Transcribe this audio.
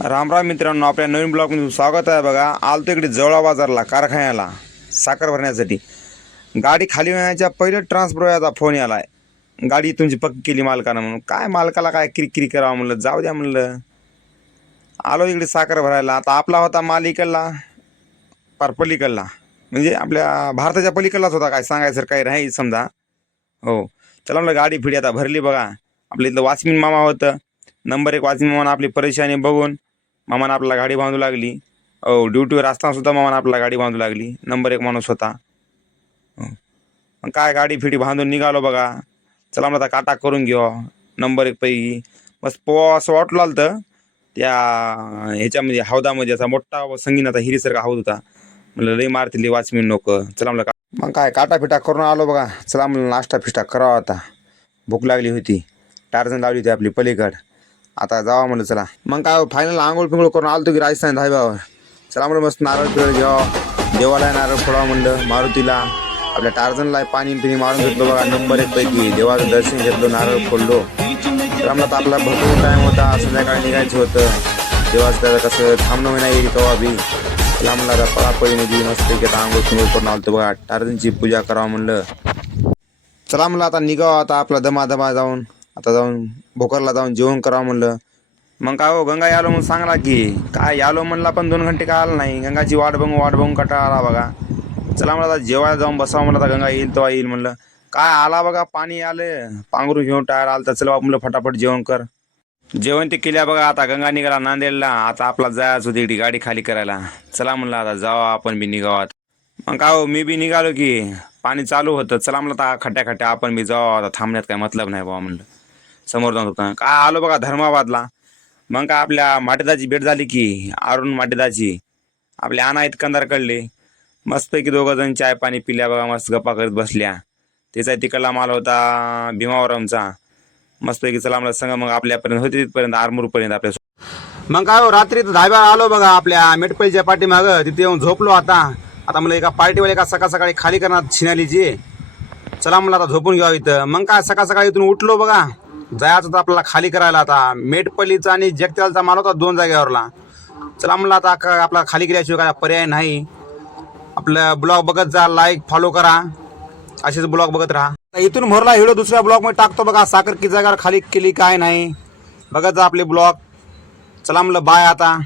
रामराम मित्रांनो, आपल्या नवीन ब्लॉगमध्ये स्वागत आहे. बघा, आलतो इकडे जवळा बाजारला कारखान्याला साखर भरण्यासाठी. गाडी खाली होण्याच्या पहिले ट्रान्सफरचा फोन आला आहे, गाडी तुमची पक्की केली मालकानं म्हणून. काय मालकाला काय किरकिरी करावं म्हणलं, जाऊ द्या म्हणलं. आलो इकडे साखर भरायला. आता आपला होता माल इकडला पार पलीकडला, म्हणजे आपल्या भारताच्या पलीकडलाच होता. काय सांगायचं काही नाही समजा. हो, चला म्हणलं गाडी फिडी आता भरली. बघा, आपल्या इथलं वॉचमॅन मामा होतं, नंबर 1 वॉचमॅन मामानं आपली परेशानी बघून मामानं आपल्याला गाडी बांधू लागली. हो, ड्युटीवर असताना सुद्धा मामानं आपल्याला गाडी बांधू लागली. नंबर 1 माणूस होता. हो, मग काय गाडी फिडी बांधून निघालो. बघा, चला म्हणलं आता काटा करून घेऊ नंबर 1 पैकी. बस असं वाटलं आलं तर त्या ह्याच्यामध्ये हौदामध्ये असा मोठा संगीनाचा हिरीसारखा हौद होता. म्हणलं लई मारतील वॉचमॅन लोक. चला म्हणलं मग काय काटा फिटा करून आलो. बघा, चला म्हणलं नाश्ता फिष्टा करावा. आता भूक लागली होती, टार्जन लावली होती आपली पलीकड. आता जावा म्हणलं चला. मग काय फायनल आंघोळ पिंगोळ करून आलतो की राजस्थान धाब्यावर. चला म्हणलं मस्त नारळ फिरळ घ्यावं, देवाला नारळ फोडावं म्हणलं, मारुतीला आपल्या टार्झनला पाणी पिणी मारून घेतलो. बघा, नंबर 1 पैकी देवाचं दर्शन घेतलं, नारळ फोडलो. चला म्हणलं आपला भरपूर टाईम होता, संध्याकाळी निघायचं होतं. देवाचं त्याचं कसं थांबणं नाही येईल कवा बी. चला म्हणलं आता पळापळीमध्ये मस्त घेता आंघोळ पिंगोळ करून आलतो. बघा, टार्झनची पूजा करावं म्हणलं. चला म्हणलं आता निघावं. आता आपला दमा जाऊन आता जाऊन भोकरला जाऊन जेवण करावं म्हणलं. मग काय हो, गंगा यालो म्हणून सांगला की काय यालो म्हणला, पण 2 घंटे काय आला नाही. गंगाची वाट बघून कटाळा आला. बघा, चला म्हणलं आता जेवायला जाऊन बसावं म्हणलं. आता गंगा येईल तेव्हा येईल म्हणलं. काय आला बघा, पाणी आलं, पांघरून घेऊन टायर आलं. तर चला म्हणलं फटाफट जेवण कर. जेवण ते केल्या. बघा, आता गंगा निघाला नांदेडला. आता आपला जायचं होती इकडे गाडी खाली करायला. चला म्हणलं आता जावा आपण बी निघावात. मग काय हो, मी बी निघालो की पाणी चालू होतं. चला म्हणलं आता खट्ट्या आपण बी जावा. आता थांबण्यात काय मतलब नाही बाबा म्हणलं. समोर जाऊन होतं काय आलो. बघा, धर्माबादला. मग काय आपल्या माटेदाची भेट झाली की अरुण माटेदाची आपल्या अना इतकंदार कळले. मस्तपैकी 2 जण चाय पाणी पिल्या. बघा, मस्त गप्पा करत बसल्या. त्याचा तिकडला माल होता भीमावरमचा. मस्तपैकी चला म्हणलं संग मग आपल्यापर्यंत होते तिथपर्यंत आरमूरपर्यंत आपल्या. मग काय हो, रात्री धाब्यावर आलो. बघा, आपल्या मेटपल्लीच्या पाठीमागं तिथे येऊन झोपलो. आता मला एका पार्टीवाले का सकाळी खाली करणार शिनालीची. चला म्हणलं आता झोपून घ्यावं इथं. मग काय सकाळी इथून उठलो. बघा, जायचं होतं आपल्याला खाली करायला. आता मेटपल्लीचा आणि जगत्यालचा माल होता 2 जागेवरला. चला म्हणलं आता आपला खाली केल्याशिवाय काय पर्याय नाही. आपलं ब्लॉग बघत जा, लाईक फॉलो करा, असेच ब्लॉग बघत राहा. इथून भरला व्हिडिओ दुसऱ्या ब्लॉगमध्ये टाकतो. बघा, साखर किती जागेवर खाली केली काय नाही बघत जा आपले ब्लॉग. चला म्हणलं बाय आता.